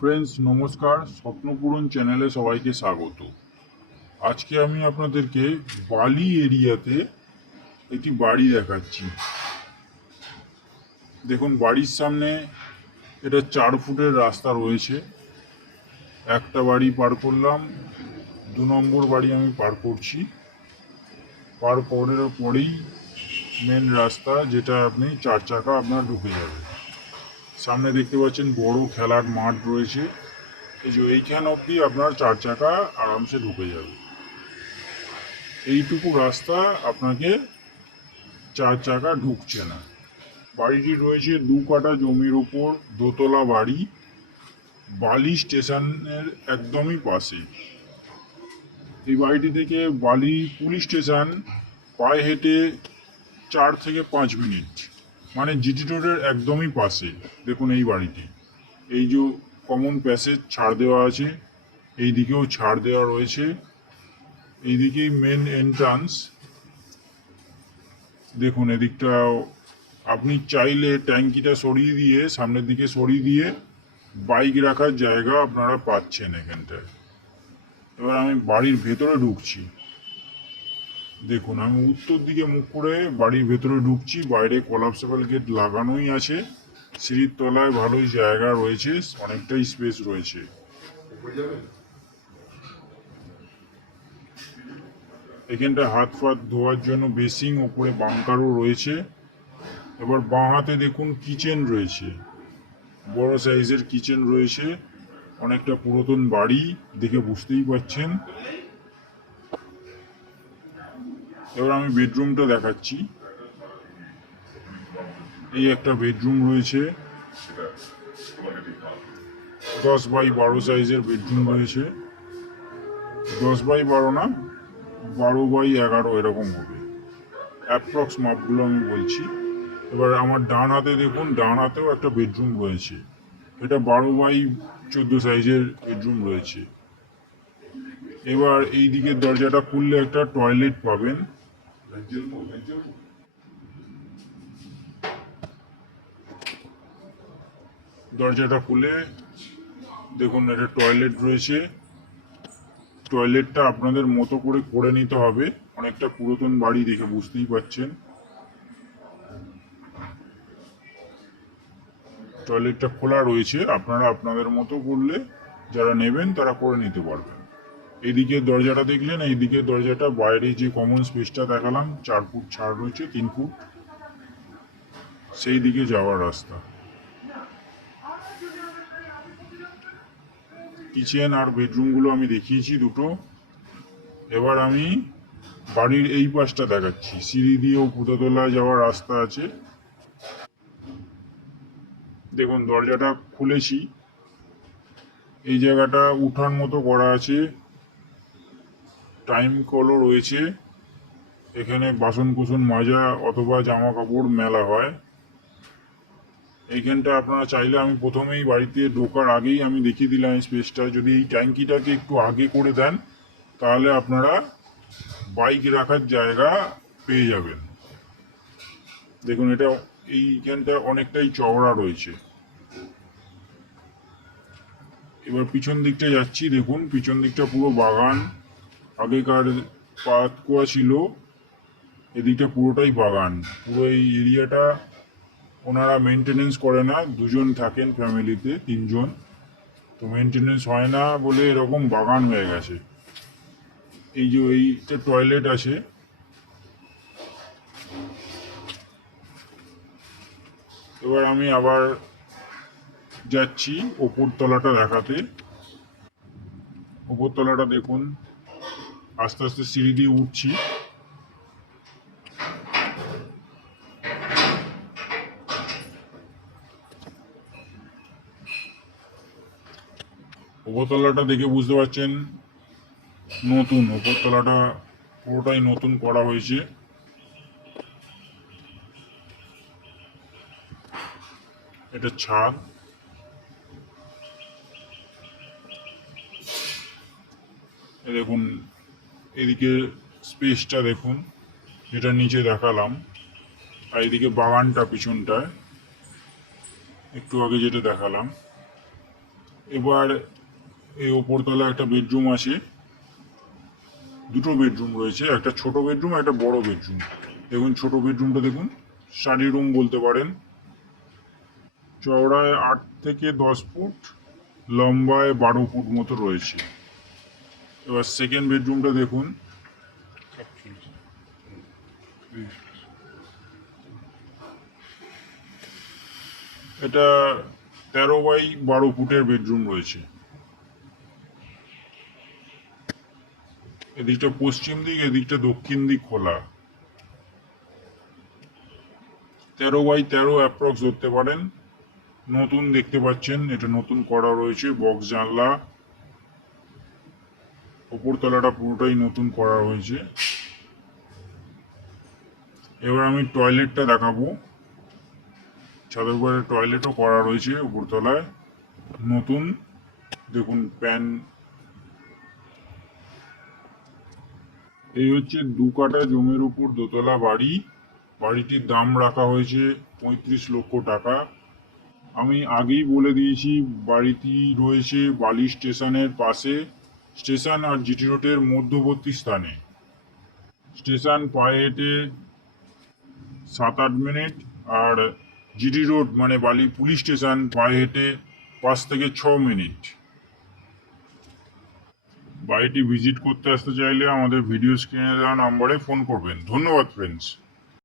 Friends নমস্কার, স্বপ্নপূরণ চ্যানেলে সবাইকে স্বাগত। আজকে আমি আপনাদেরকে বালি এরিয়াতে একটি বাড়ি দেখাচ্ছি। দেখুন, বাড়ির সামনে এটা 4 ফুটের রাস্তা রয়েছে। একটা বাড়ি পার করলাম, 2 নম্বর বাড়ি আমি পার করছি। পার করার পরেই মেন রাস্তা, যেটা আপনি 4 চাকা আপনার ঢুকে যাবে। সামনে দেখতে পাচ্ছেন বড় খেলার মাঠ রয়েছে। এই যে এইখান অবধি আপনার 4 চাকা আরামসে ঢুকে যাবে। এইটুকু রাস্তা আপনাকে 4 চাকা ঢুকছে না। বাড়িটি রয়েছে 2 কাঠা জমির উপর, দোতলা বাড়ি, বালি স্টেশনের একদমই পাশে। এই বাড়িটি থেকে বালি পুলিশ স্টেশন পায়ে হেঁটে 4 থেকে 5 মিনিট, মানে জিটি রোডের একদমই পাশে। দেখুন এই বাড়িটি, এই যে কমন প্যাসেজ ছাড় দেওয়া আছে, এই দিকেও ছাড় দেওয়া রয়েছে, এইদিকেই মেন এন্ট্রান্স। দেখুন এদিকটা আপনি চাইলে ট্যাঙ্কিটা সরিয়ে দিয়ে, সামনের দিকে সরিয়ে দিয়ে বাইক রাখার জায়গা আপনারা পাচ্ছেন এখানটায়। এবার আমি বাড়ির ভেতরে ঢুকছি। দেখুন আমি উত্তর দিকে মুখ করে বাড়ির ভেতরে ঢুকছি। বাইরে কোলাপসেবল গেট লাগানোই আছে। সিঁড়ির তলায় ভালোই জায়গা রয়েছে, অনেকটাই স্পেস রয়েছে। এখানটা হাত ফাত ধোয়ার জন্য বেসিং, ওপরে বাংকারও রয়েছে। এবার বাঁ হাতে দেখুন কিচেন রয়েছে, বড় সাইজের কিচেন রয়েছে। অনেকটা পুরাতন বাড়ি, দেখে বুঝতেই পারছেন। এবার আমি বেডরুমটা দেখাচ্ছি। এই একটা বেডরুম রয়েছে, 10x12 সাইজের বেডরুম রয়েছে। 10x12 না, 12x11 এরকম হবে, অ্যাপ্রক্স মাপগুলো আমি বলছি। এবার আমার ডান হাতে দেখুন, ডান হাতেও একটা বেডরুম রয়েছে। এটা 12x14 সাইজের বেডরুম রয়েছে। এবার এই দিকের দরজাটা খুললে একটা টয়লেট পাবেন। দরজাটা খুলে দেখুন একটা টয়লেট রয়েছে। টয়লেটটা আপনাদের মতো করে করে নিতে হবে, অনেকটা পুরাতন বাড়ি দেখে বুঝতেই পারছেন। টয়লেটটা খোলা রয়েছে, আপনারা আপনাদের মতো করলে যারা নেবেন তারা করে নিতে পারবেন। এইদিকে দরজাটা দেখলেন, এইদিকে দরজাটা, বাইরে যে কমন স্পেসটা দেখালাম, 4 ফুট ছাড় রয়েছে, 3 ফুট, সেই দিকে যাওয়ার রাস্তা। কিচেন আর বেডরুমগুলো আমি দেখিয়েছি দুটো। এবার আমি বাড়ির এই পাশটা দেখাচ্ছি। সিঁড়ি দিয়েও পুততলায় যাওয়ার রাস্তা আছে। দেখুন দরজাটা খুলেছি, এই জায়গাটা উঠার মতো করা আছে, টাইম কলও রয়েছে। এখানে বাসন কুসন মাজা অথবা জামা কাপড় মেলা হয়। এইখানটা আপনারা চাইলে, আমি প্রথমেই বাড়িতে ঢোকার আগেই আমি দেখিয়ে দিলাম স্পেসটা, যদি এই ট্যাঙ্কিটাকে একটু আগে করে দেন তাহলে আপনারা বাইক রাখার জায়গা পেয়ে যাবেন। দেখুন এটা, এইখানটা অনেকটাই চওড়া রয়েছে। এবার পিছন দিকটা যাচ্ছি। দেখুন পিছন দিকটা পুরো বাগান, আগেকার পাতকুয়া ছিল, এদিকটা পুরোটাই বাগান। পুরো এই এরিয়াটা ওনারা মেনটেনেন্স করে না, দুজন থাকেন ফ্যামিলিতে, 3জন, তো মেনটেনেন্স হয় না বলে এরকম বাগান হয়ে গেছে। এই যে এইটা টয়লেট আছে। এবার আমি আবার যাচ্ছি ওপর তলাটা দেখাতে। ওপর তলাটা দেখুন, আস্তে আস্তে সিঁড়ি দিয়ে উঠছি। ওপরতলাটা দেখে বুঝতে পারছেন নতুন, ওপরতলাটা পুরোটাই নতুন করা হয়েছে। এটা ছাদ। দেখুন এদিকে স্পেসটা দেখুন, যেটা নিচে দেখালাম, আর এদিকে বাগানটা পিছনটায় একটু আগে যেটা দেখালাম। এবার এই ওপরতলা একটা বেডরুম আছে, দুটো বেডরুম রয়েছে, একটা ছোট বেডরুম একটা বড় বেডরুম। দেখুন ছোট বেডরুমটা দেখুন, স্টাডি রুম বলতে পারেন। চওড়ায় 8 থেকে 10 ফুট, লম্বায় 12 ফুট মতো রয়েছে। এবার সেকেন্ড বেডরুমটা দেখুন, এটা 13 বাই 12 ফুটের বেডরুম রয়েছে। এদিকটা পশ্চিম দিক, এদিকটা দক্ষিণ দিক খোলা। 13 বাই 13 অ্যাপ্রক্স ধরতে পারেন। নতুন দেখতে পাচ্ছেন, এটা নতুন করা রয়েছে, বক্স জানলা, উপরতলাটা পুরোটাই নতুন করা হয়েছে। এবার আমি টয়লেটটা দেখাবো। ছাদের উপরে টয়লেটও করা রয়েছে উপরতলায়, নতুন। দেখুন প্যান। এই হচ্ছে 2 কাঠা জমির উপর দোতলা বাড়ি। বাড়িটির দাম রাখা হয়েছে 35 লক্ষ টাকা। আমি আগেই বলে দিয়েছি, বাড়িটি রয়েছে বালি স্টেশনের পাশে, স্টেশন আর জিটি রোডের মধ্যবর্তী স্থানে। স্টেশন পায়ে হেঁটে 7-8 মিনিট, আর জিটি রোড মানে বালি পুলিশ স্টেশন পায়ে হেঁটে 5 থেকে 6 মিনিট। বাড়িটি ভিজিট করতে আসতে চাইলে আমাদের ভিডিও স্ক্রিনে দেওয়া নম্বরে ফোন করবেন। ধন্যবাদ ফ্রেন্ডস।